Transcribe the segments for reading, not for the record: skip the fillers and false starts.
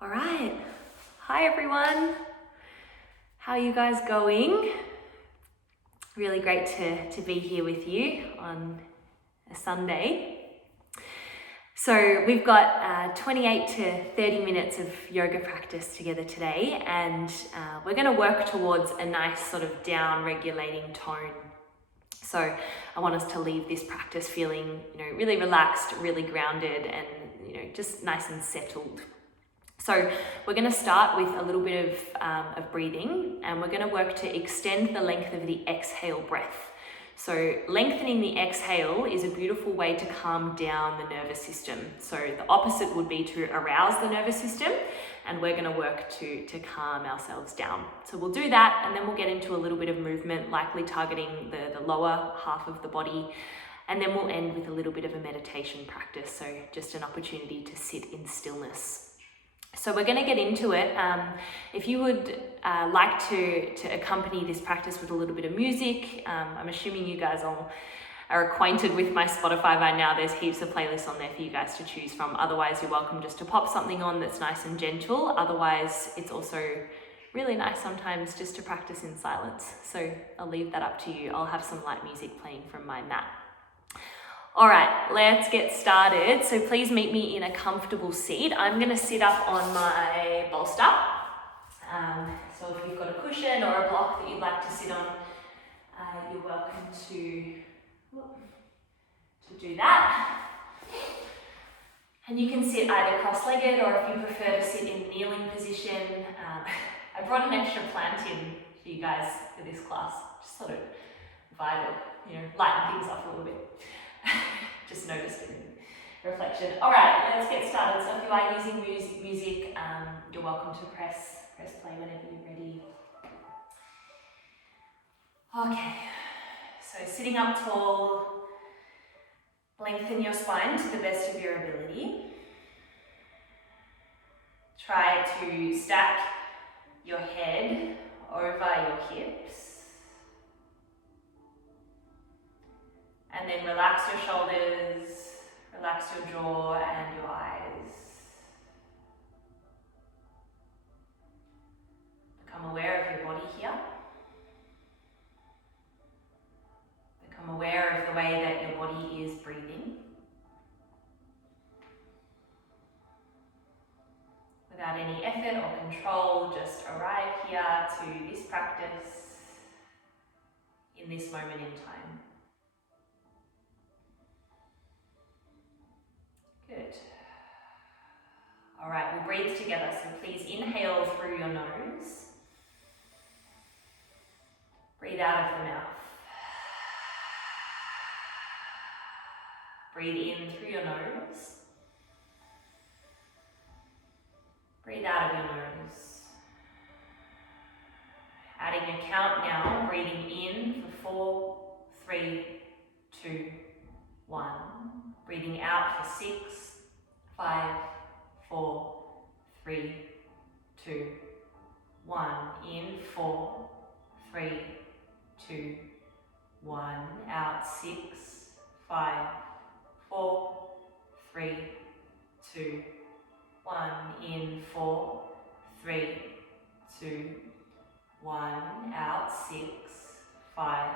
All right. Hi, everyone. How are you guys going? Really great to be here with you on a Sunday. So we've got 28 to 30 minutes of yoga practice together today, and we're going to work towards a nice sort of down-regulating tone. So I want us to leave this practice feeling, really relaxed, really grounded, and just nice and settled. So we're going to start with a little bit of breathing, and we're going to work to extend the length of the exhale breath. So lengthening the exhale is a beautiful way to calm down the nervous system. So the opposite would be to arouse the nervous system, and we're going to work to calm ourselves down. So we'll do that, and then we'll get into a little bit of movement, likely targeting the lower half of the body. And then we'll end with a little bit of a meditation practice. So just an opportunity to sit in stillness. So we're going to get into it. If you would like to accompany this practice with a little bit of music, I'm assuming you guys all are acquainted with my Spotify by now. There's heaps of playlists on there for you guys to choose from. Otherwise, you're welcome just to pop something on that's nice and gentle. Otherwise, it's also really nice sometimes just to practice in silence. So I'll leave that up to you. I'll have some light music playing from my mat. All right, let's get started. So please meet me in a comfortable seat. I'm going to sit up on my bolster. So if you've got a cushion or a block that you'd like to sit on, you're welcome to do that. And you can sit either cross-legged, or if you prefer to sit in kneeling position. I brought an extra plant in for you guys for this class. Just sort of vibe it, lighten things up a little bit. Just noticed it in reflection. All right, let's get started. So if you are using music, you're welcome to press play whenever you're ready. Okay, so sitting up tall, lengthen your spine to the best of your ability. Try to stack your head over your hips. And then relax your shoulders, relax your jaw and your eyes. Become aware of your body here. Become aware of the way that your body is breathing. Without any effort or control, just arrive here to this practice in this moment in time. Good. All right, we'll breathe together. So please inhale through your nose. Breathe out of the mouth. Breathe in through your nose. Breathe out of your nose. Adding a count now, breathing in for 4, 3, 2, 1. Breathing out for 6, 5, 4, 3, 2, 1. In 4, 3, 2, 1. Out 6, 5, 4, 3, 2, 1. In 4, 3, 2, 1. Out 6, 5,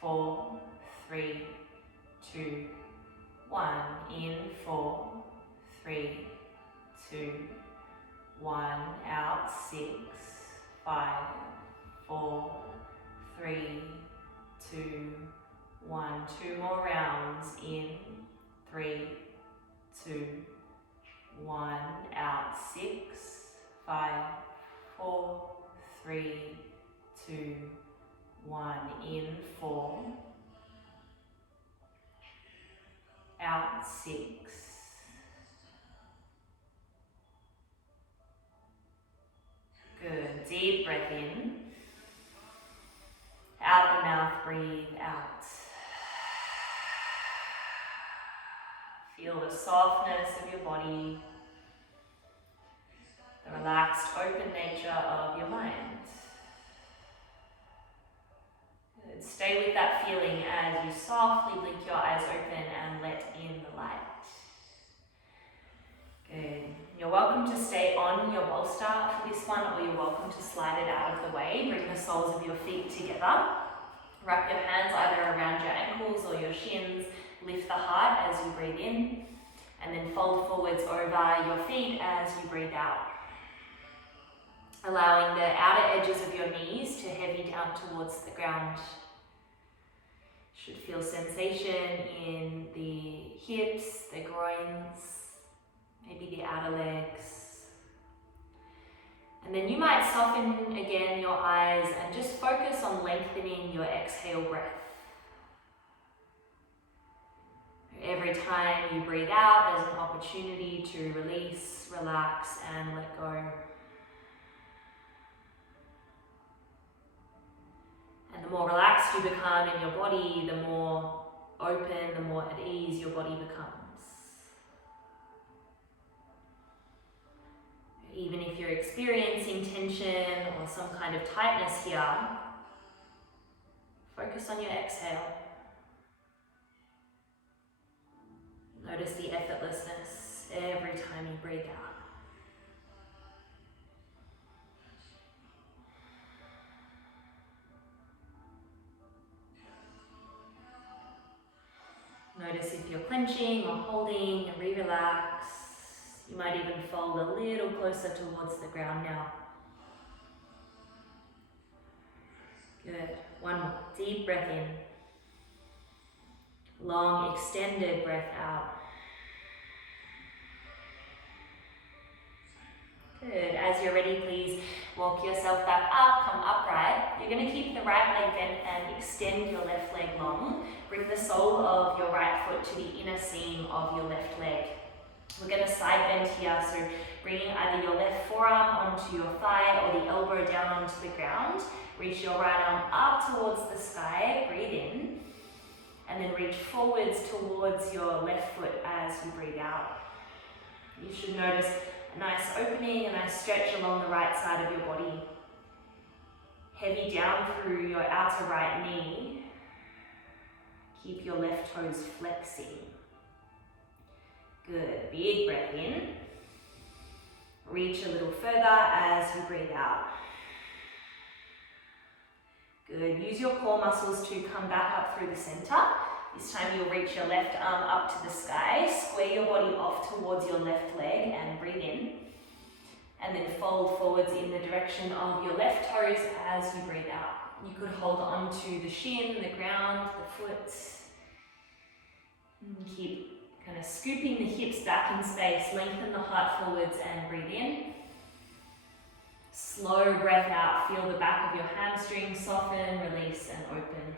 4, 3, 2, 1. In 4, 3, 2, 1. Out 6, 5, 4, 3, 2, 1. 2 more rounds. In 3, 2, 1. Out 6, 5, 4, 3, 2, 1. In 4. Out 6. Good. Deep breath in. Out the mouth, breathe out. Feel the softness of your body, the relaxed, open nature of your mind. Good. Stay with that feeling as you softly blink your eyes open and let in the light. Good. You're welcome to stay on your bolster for this one, or you're welcome to slide it out of the way. Bring the soles of your feet together. Wrap your hands either around your ankles or your shins. Lift the heart as you breathe in, and then fold forwards over your feet as you breathe out. Allowing the outer edges of your knees to heavy down towards the ground. Should feel sensation in the hips, the groins, maybe the outer legs. And then you might soften again your eyes and just focus on lengthening your exhale breath. Every time you breathe out, there's an opportunity to release, relax, and let go. And the more relaxed you become in your body, the more open, the more at ease your body becomes. Even if you're experiencing tension or some kind of tightness here, focus on your exhale. Notice the effortlessness every time you breathe out. Notice if you're clenching or holding, and re-relax. You might even fold a little closer towards the ground now. Good. One more. Deep breath in. Long, extended breath out. Good. As you're ready, please walk yourself back up, come upright. You're going to keep the right leg bent and extend your left leg long. Bring the sole of your right foot to the inner seam of your left leg. We're going to side bend here, so bringing either your left forearm onto your thigh or the elbow down onto the ground. Reach your right arm up towards the sky, breathe in, and then reach forwards towards your left foot as you breathe out. You should notice a nice opening, a nice stretch along the right side of your body. Heavy down through your outer right knee. Keep your left toes flexing. Good. Big breath in. Reach a little further as you breathe out. Good. Use your core muscles to come back up through the center. This time you'll reach your left arm up to the sky. Square your body off towards your left leg and breathe in. And then fold forwards in the direction of your left toes as you breathe out. You could hold on to the shin, the ground, the foot. And keep kind of scooping the hips back in space. Lengthen the heart forwards and breathe in. Slow breath out. Feel the back of your hamstring soften, release, and open.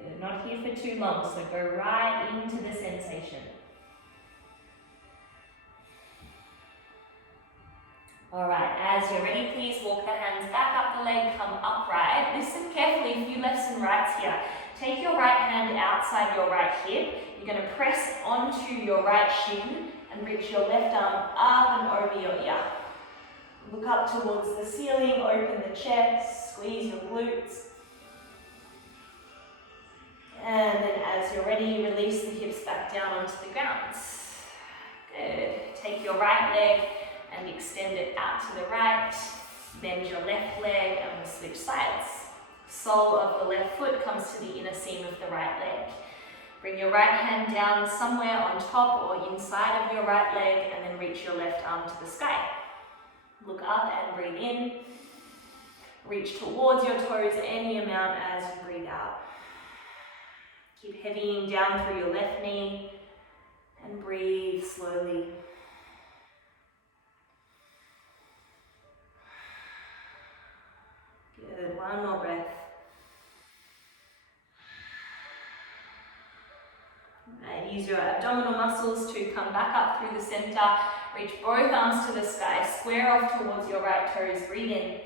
Good. Not here for too long, so go right into the sensation. Alright, as you're ready, please walk the hands back up the leg, come upright. Listen carefully, a few lefts and rights here. Take your right hand outside your right hip. You're going to press onto your right shin and reach your left arm up and over your ear. Look up towards the ceiling, open the chest, squeeze your glutes. And then as you're ready, release the hips back down onto the ground. Good. Take your right leg and extend it out to the right. Bend your left leg and we'll switch sides. Sole of the left foot comes to the inner seam of the right leg. Bring your right hand down somewhere on top or inside of your right leg and then reach your left arm to the sky. Look up and breathe in. Reach towards your toes any amount as you breathe out. Keep heavying down through your left knee and breathe slowly. Good, one more breath. And use your abdominal muscles to come back up through the center. Reach both arms to the sky. Square off towards your right toes. Breathe in.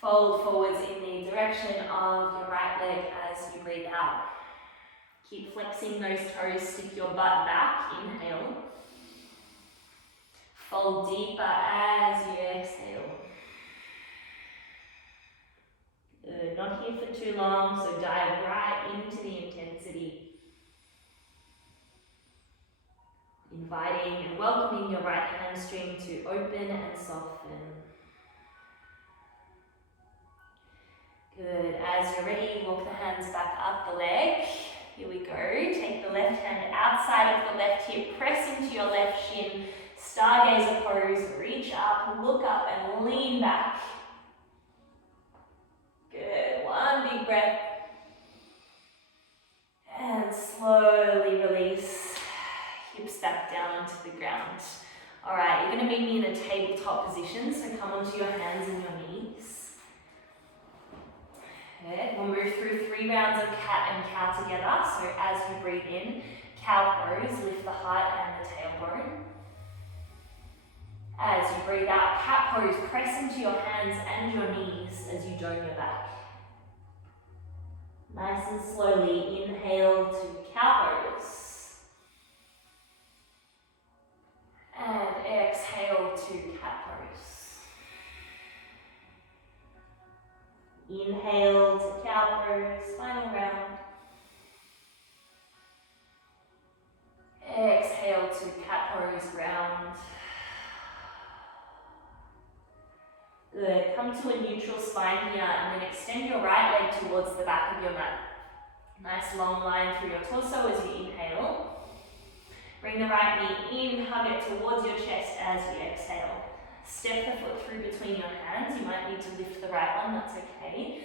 Fold forwards in the direction of your right leg as you breathe out. Keep flexing those toes. Stick your butt back. Inhale. Fold deeper as you exhale. Good. Not here for too long, so dive right into the intensity. Inviting and welcoming your right hamstring to open and soften. Good. As you're ready, walk the hands back up the leg. Here we go. Take the left hand outside of the left hip, press into your left shin. Stargazer pose. Reach up, look up, and lean back. Good. One big breath. And slowly release. Hips back down to the ground. All right, you're going to meet me in a tabletop position, so come onto your hands and your knees. Good. We'll move through 3 rounds of cat and cow together. So as you breathe in, cow pose, lift the heart and the tailbone. As you breathe out, cat pose, press into your hands and your knees as you dome your back. Nice and slowly inhale to cow pose. And exhale to cat pose. Inhale to cow pose, final round. Exhale to cat pose, round. Good. Come to a neutral spine here and then extend your right leg towards the back of your mat. Nice long line through your torso as you inhale. Bring the right knee in, hug it towards your chest as you exhale. Step the foot through between your hands. You might need to lift the right one, that's okay.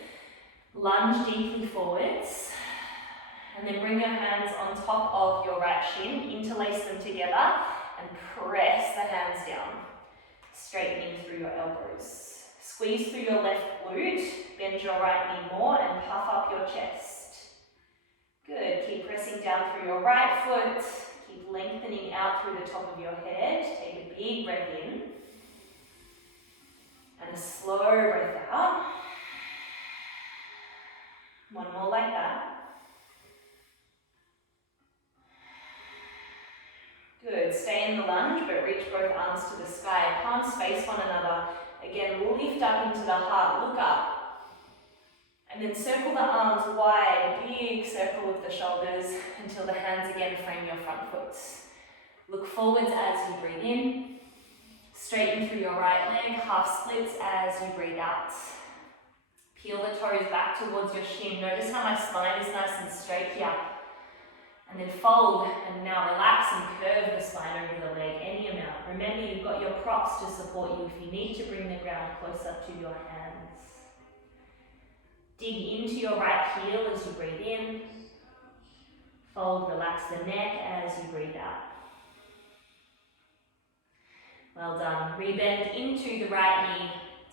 Lunge deeply forwards. And then bring your hands on top of your right shin, interlace them together, and press the hands down. Straightening through your elbows. Squeeze through your left glute, bend your right knee more, and puff up your chest. Good. Keep pressing down through your right foot. Keep lengthening out through the top of your head. Take a big breath in. And a slow breath out. One more like that. Good. Stay in the lunge, but reach both arms to the sky. Palms face one another. Again, lift up into the heart. Look up. And then circle the arms wide, big circle with the shoulders until the hands again frame your front foot. Look forwards as you breathe in. Straighten through your right leg, half splits as you breathe out. Peel the toes back towards your shin. Notice how my spine is nice and straight here. And then fold and now relax and curve the spine over the leg any amount. Remember, you've got your props to support you if you need to bring the ground closer to your hands. Dig into your right heel as you breathe in. Fold, relax the neck as you breathe out. Well done. Rebend into the right knee.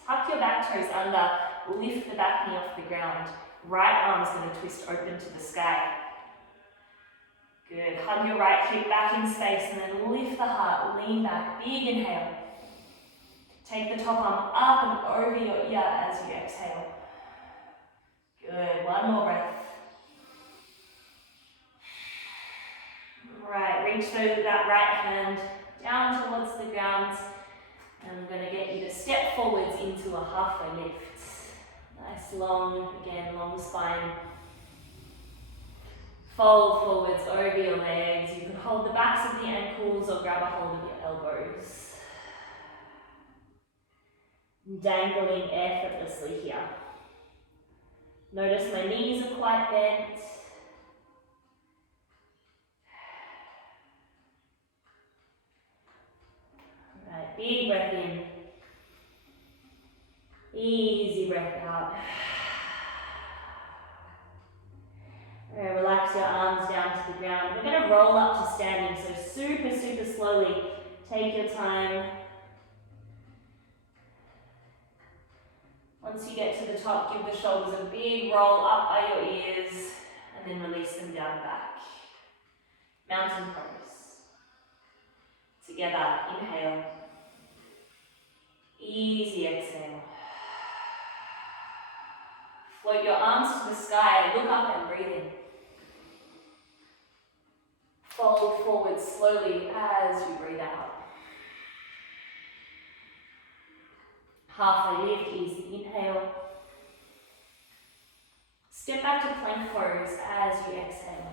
Tuck your back toes under. Lift the back knee off the ground. Right arm's going to twist open to the sky. Good. Hug your right hip back in space and then lift the heart. Lean back. Big inhale. Take the top arm up and over your ear as you exhale. Good. One more breath. Right. Reach that right hand down towards the ground. And I'm going to get you to step forwards into a halfway lift. Nice long, again, long spine. Fold forwards over your legs. You can hold the backs of the ankles or grab a hold of your elbows. Dangling effortlessly here. Notice my knees are quite bent. All right, big breath in. Easy breath out. All right, relax your arms down to the ground. We're going to roll up to standing, so super, super slowly. Take your time. Once you get to the top, give the shoulders a big roll up by your ears, and then release them down back. Mountain pose. Together, inhale. Easy exhale. Float your arms to the sky, look up and breathe in. Fold forward slowly as you breathe out. Halfway lift, easy inhale. Step back to plank pose as you exhale.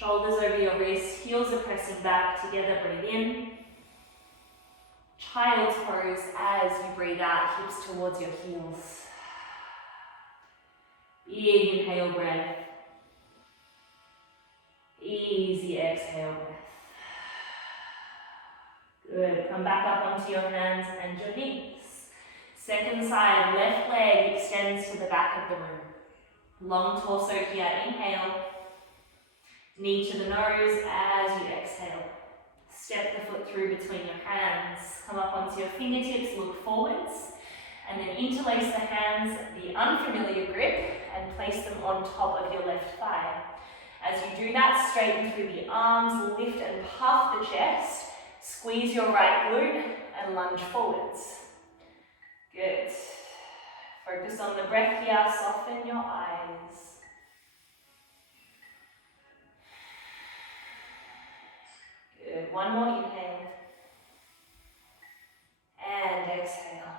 Shoulders over your wrists, heels are pressing back, together breathe in. Child's pose as you breathe out, hips towards your heels. Big inhale breath. Easy exhale breath. Good, come back up onto your hands and your knees. Second side, left leg extends to the back of the room. Long torso here, inhale. Knee to the nose as you exhale. Step the foot through between your hands. Come up onto your fingertips, look forwards. And then interlace the hands, the unfamiliar grip, and place them on top of your left thigh. As you do that, straighten through the arms, lift and puff the chest. Squeeze your right glute and lunge forwards. Good. Focus on the breath here, soften your eyes. Good, one more inhale. And exhale.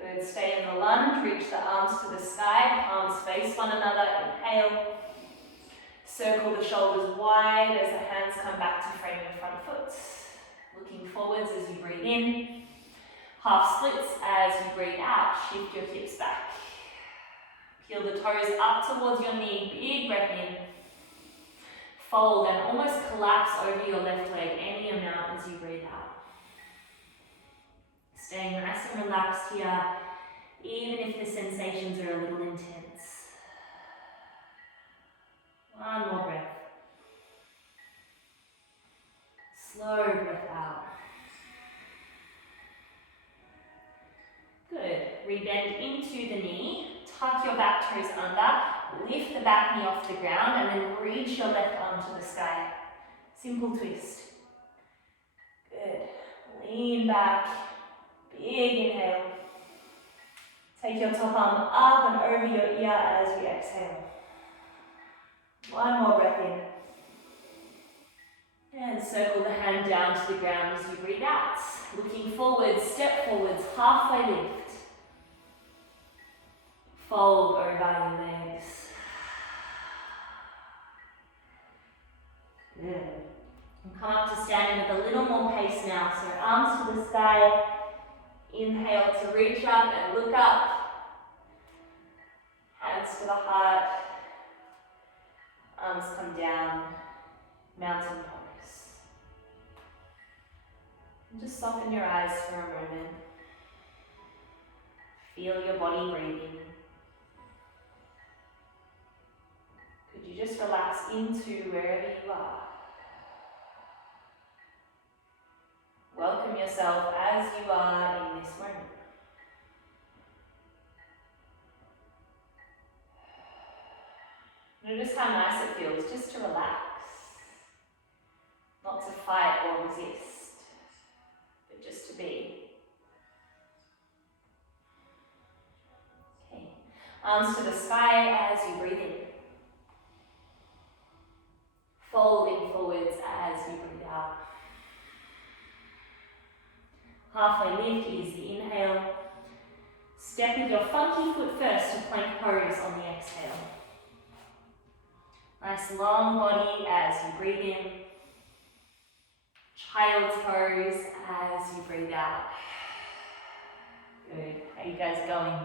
Good, stay in the lunge, reach the arms to the sky, palms face one another, inhale. Circle the shoulders wide as the hands come back to frame your front foot. Looking forwards as you breathe in. Half splits as you breathe out. Shift your hips back. Peel the toes up towards your knee. Big breath in. Fold and almost collapse over your left leg any amount as you breathe out. Staying nice and relaxed here, even if the sensations are a little intense. One more breath. Slow breath out. Good. Rebend into the knee. Tuck your back toes under. Lift the back knee off the ground and then reach your left arm to the sky. Simple twist. Good. Lean back. Big inhale. Take your top arm up and over your ear as you exhale. One more breath in. And circle the hand down to the ground as you breathe out. Looking forward, step forwards, halfway lift. Fold over your legs. Good. And come up to standing with a little more pace now. So arms to the sky. Inhale to reach up and look up. Hands to the heart. Arms come down, mountain pose. And just soften your eyes for a moment. Feel your body breathing. Could you just relax into wherever you are? Welcome yourself as you are in this moment. Notice how nice it feels just to relax, not to fight or resist, but just to be. Okay, arms to the sky as you breathe in. Folding forwards as you breathe out. Halfway lift, easy inhale. Step with your funky foot first to plank pose on the exhale. Nice long body as you breathe in. Child's pose as you breathe out. Good. How are you guys going?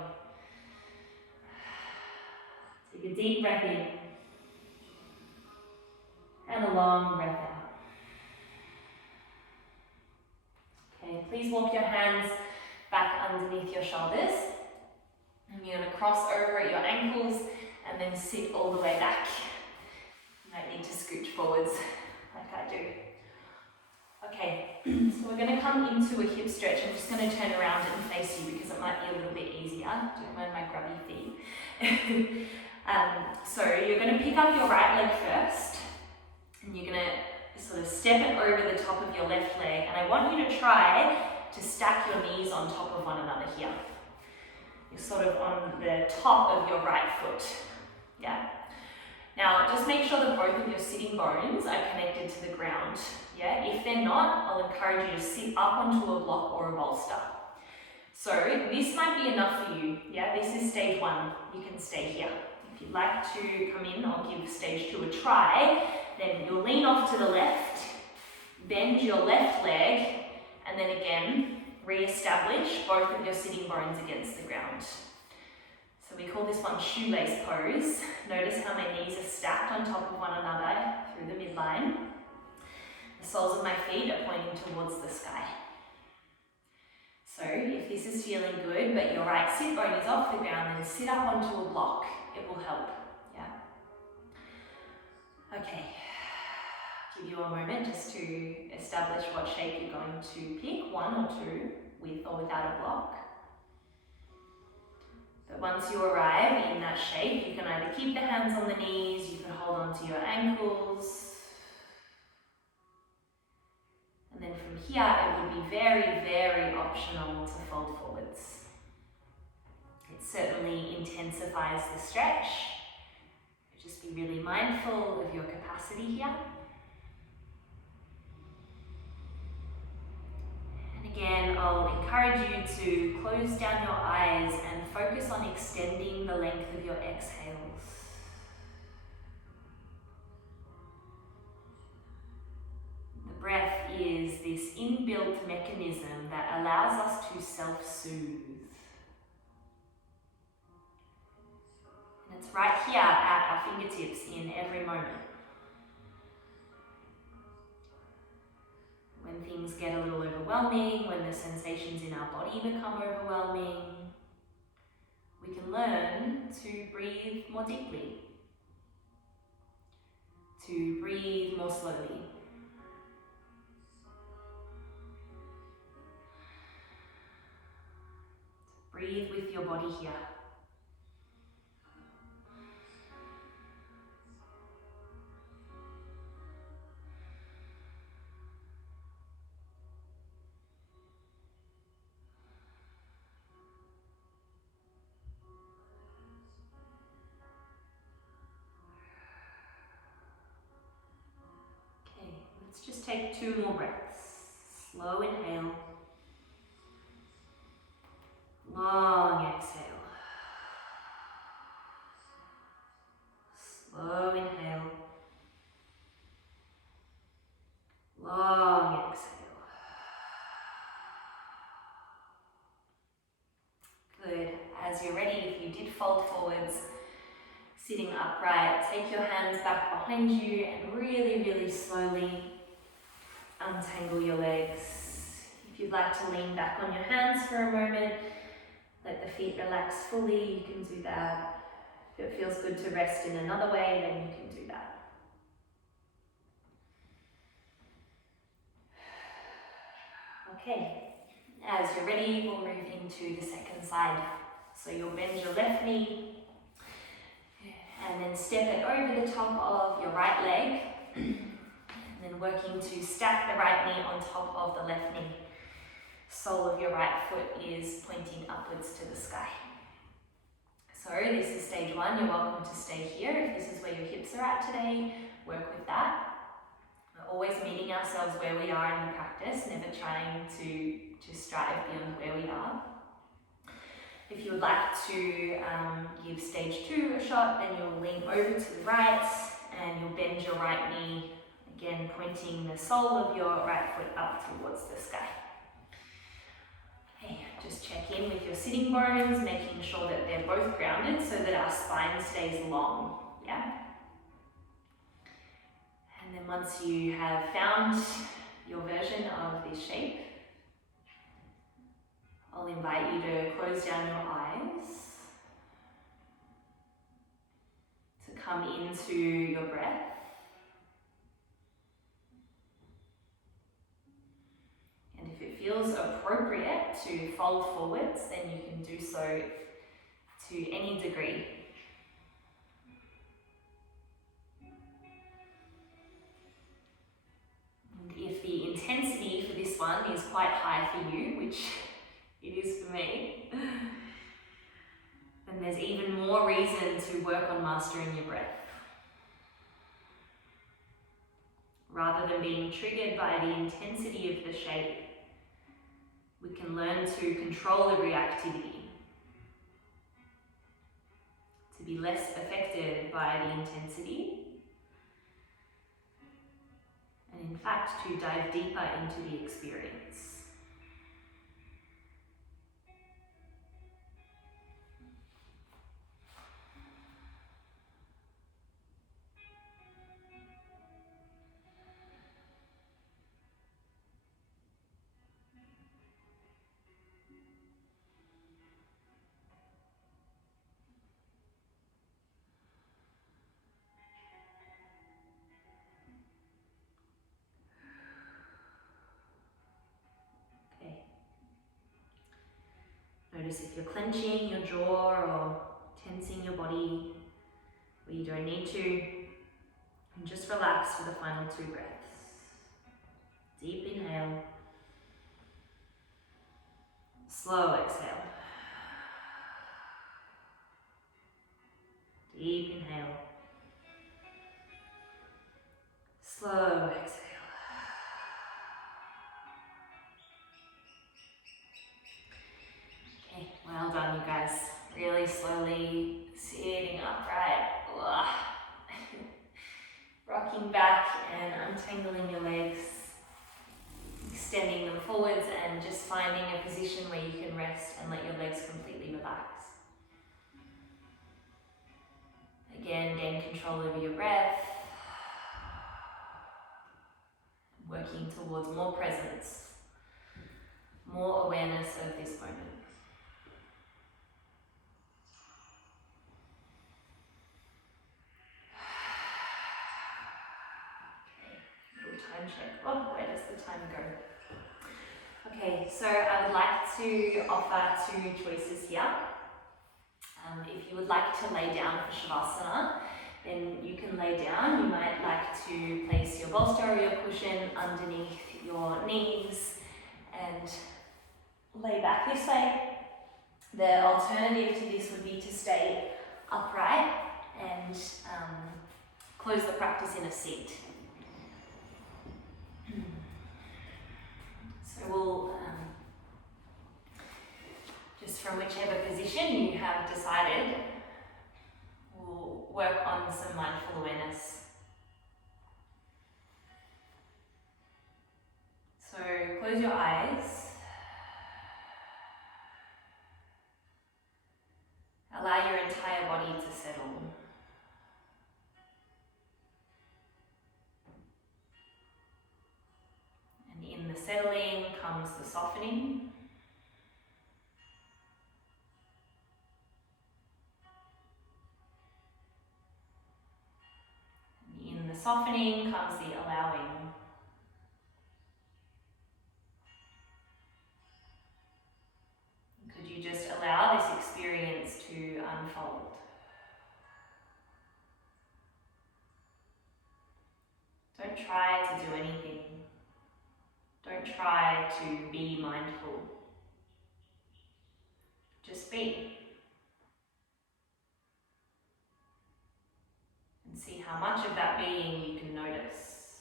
Take a deep breath in. And a long breath out. Okay, please walk your hands back underneath your shoulders. And you're going to cross over at your ankles and then sit all the way back. You might need to scooch forwards like I do. Okay, so we're going to come into a hip stretch. I'm just going to turn around and face you because it might be a little bit easier. Don't mind my grubby feet. So you're going to pick up your right leg first. And you're going to sort of step it over the top of your left leg. And I want you to try to stack your knees on top of one another here. You're sort of on the top of your right foot. Yeah? Now, just make sure that both of your sitting bones are connected to the ground. Yeah? If they're not, I'll encourage you to sit up onto a block or a bolster. So this might be enough for you. Yeah? This is stage 1. You can stay here. If you'd like to come in, I'll give stage 2 a try. Then you'll lean off to the left, bend your left leg, and then again, re-establish both of your sitting bones against the ground. So we call this one shoelace pose. Notice how my knees are stacked on top of one another through the midline. The soles of my feet are pointing towards the sky. So if this is feeling good, but your right sit bone is off the ground, then sit up onto a block. It will help, yeah? Okay, give you a moment just to establish what shape you're going to pick, 1 or 2, with or without a block. But once you arrive in that shape, you can either keep the hands on the knees, you can hold on to your ankles. And then from here, it would be very, very optional to fold forwards. It certainly intensifies the stretch. Just be really mindful of your capacity here. And again, I'll encourage you to close down your eyes and focus on extending the length of your exhales. The breath is this inbuilt mechanism that allows us to self-soothe. And it's right here at our fingertips in every moment. When things get a little overwhelming, when the sensations in our body become overwhelming, we can learn to breathe more deeply, to breathe more slowly. Breathe with your body here. Okay, let's just take 2 more breaths. Slow inhale. Long exhale. Slow inhale. Long exhale. Good. As you're ready, if you did fold forwards, sitting upright, take your hands back behind you and really, really slowly untangle your legs. If you'd like to lean back on your hands for a moment, let the feet relax fully, you can do that. If it feels good to rest in another way, then you can do that. Okay, as you're ready, we'll move into the second side. So you'll bend your left knee and then step it over the top of your right leg, and then working to stack the right knee on top of the left knee. Sole of your right foot is pointing upwards to the sky. So this is stage 1. You're welcome to stay here. If this is where your hips are at today, work with that. We're always meeting ourselves where we are in the practice, never trying to strive beyond where we are. If you would like to give stage 2 a shot, then you'll lean over to the right and you'll bend your right knee, again pointing the sole of your right foot up towards the sky. Okay, just check in with your sitting bones, making sure that they're both grounded so that our spine stays long, yeah? And then once you have found your version of this shape, I'll invite you to close down your eyes, to come into your breath. And if it feels appropriate to fold forwards, then you can do so to any degree. And if the intensity for this one is quite high for you, which it is for me, then there's even more reason to work on mastering your breath. Rather than being triggered by the intensity of the shape, we can learn to control the reactivity, to be less affected by the intensity, and in fact to dive deeper into the experience. Notice if you're clenching your jaw or tensing your body where you don't need to. And just relax for the final 2 breaths. Deep inhale. Slow exhale. Deep inhale. Slow exhale. Okay, well done you guys. Really slowly sitting upright. Rocking back and untangling your legs. Extending them forwards and just finding a position where you can rest and let your legs completely relax. Again, gain control over your breath. Working towards more presence, more awareness of this moment. Okay, little time check. Oh, where does the time go? Okay, so I would like to offer 2 choices here. If you would like to lay down for Shavasana, then you can lay down. You might like to place your bolster or your cushion underneath your knees and lay back this way. The alternative to this would be to stay upright and close the practice in a seat. So we'll, just from whichever position you have decided, we'll work on some mindful awareness. So close your eyes. Allow your entire body to settle. And in the settling comes the softening. And in the softening comes the allowing. Could you just allow this experience to unfold? Don't try to do anything. Don't try to be mindful. Just be. And see how much of that being you can notice.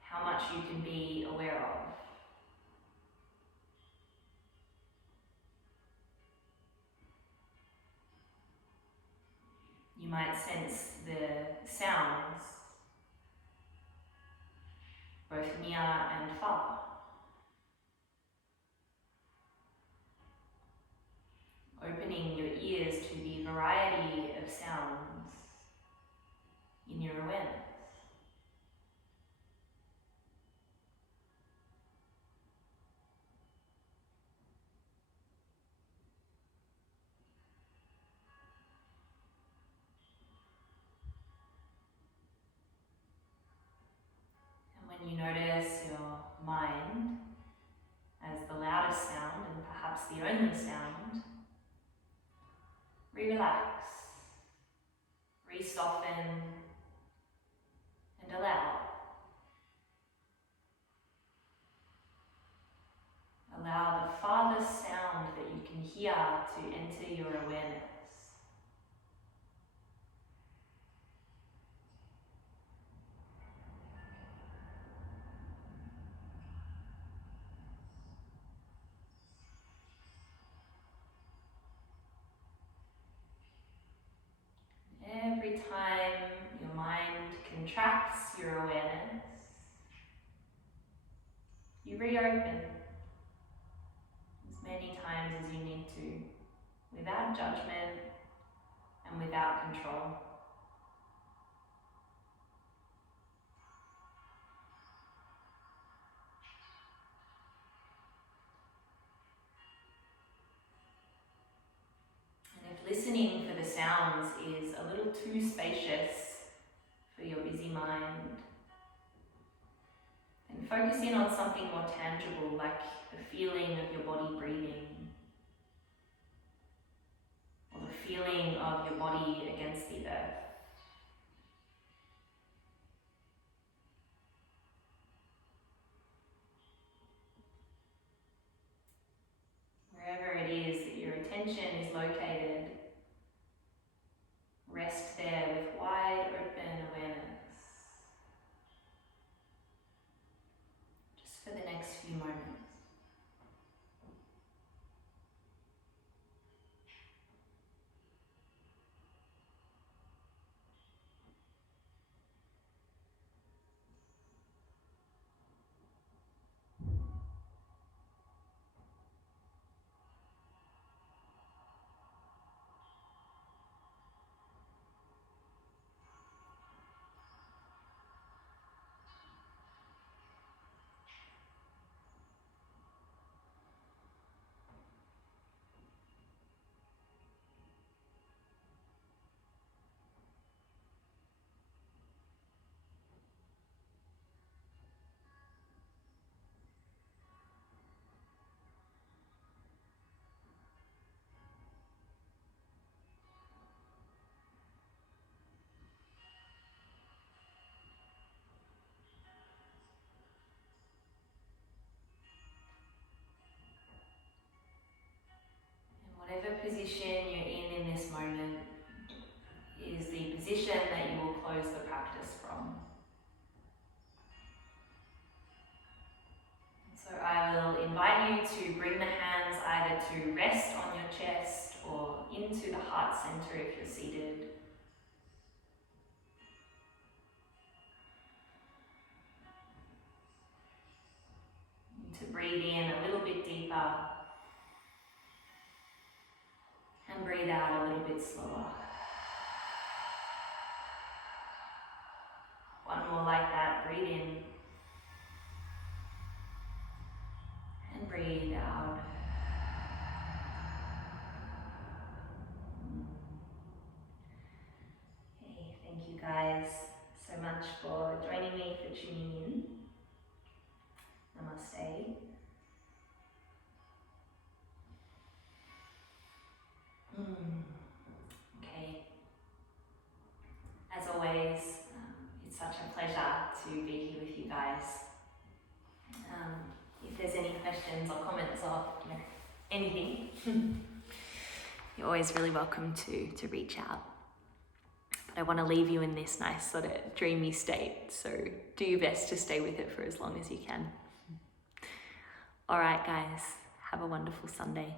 How much you can be aware of. You might sense the sounds, both near and far. Opening your ears to the variety of sounds in your awareness. When you notice your mind as the loudest sound and perhaps the only sound, relax, re-soften, and allow. Allow the farthest sound that you can hear to enter your awareness. every time your mind contracts your awareness, you reopen as many times as you need to, without judgment and without control. And if listening for the sounds is a little too spacious for your busy mind, then focus in on something more tangible, like the feeling of your body breathing, or the feeling of your body against the earth. Wherever it is that your attention is located, rest there with wide open awareness, just for the next few moments. Whatever position you're in this moment is the position that you will close the practice from. So I will invite you to bring the hands either to rest on your chest or into the heart center if you're seated. To breathe in a little bit deeper and breathe out a little bit slower. One more like that. Breathe in and breathe out. Okay, thank you guys so much for joining me, for tuning in. Namaste. Okay. As always, it's such a pleasure to be here with you guys. If there's any questions or comments or anything, you're always really welcome to reach out. But I want to leave you in this nice sort of dreamy state, so do your best to stay with it for as long as you can. All right, guys, have a wonderful Sunday.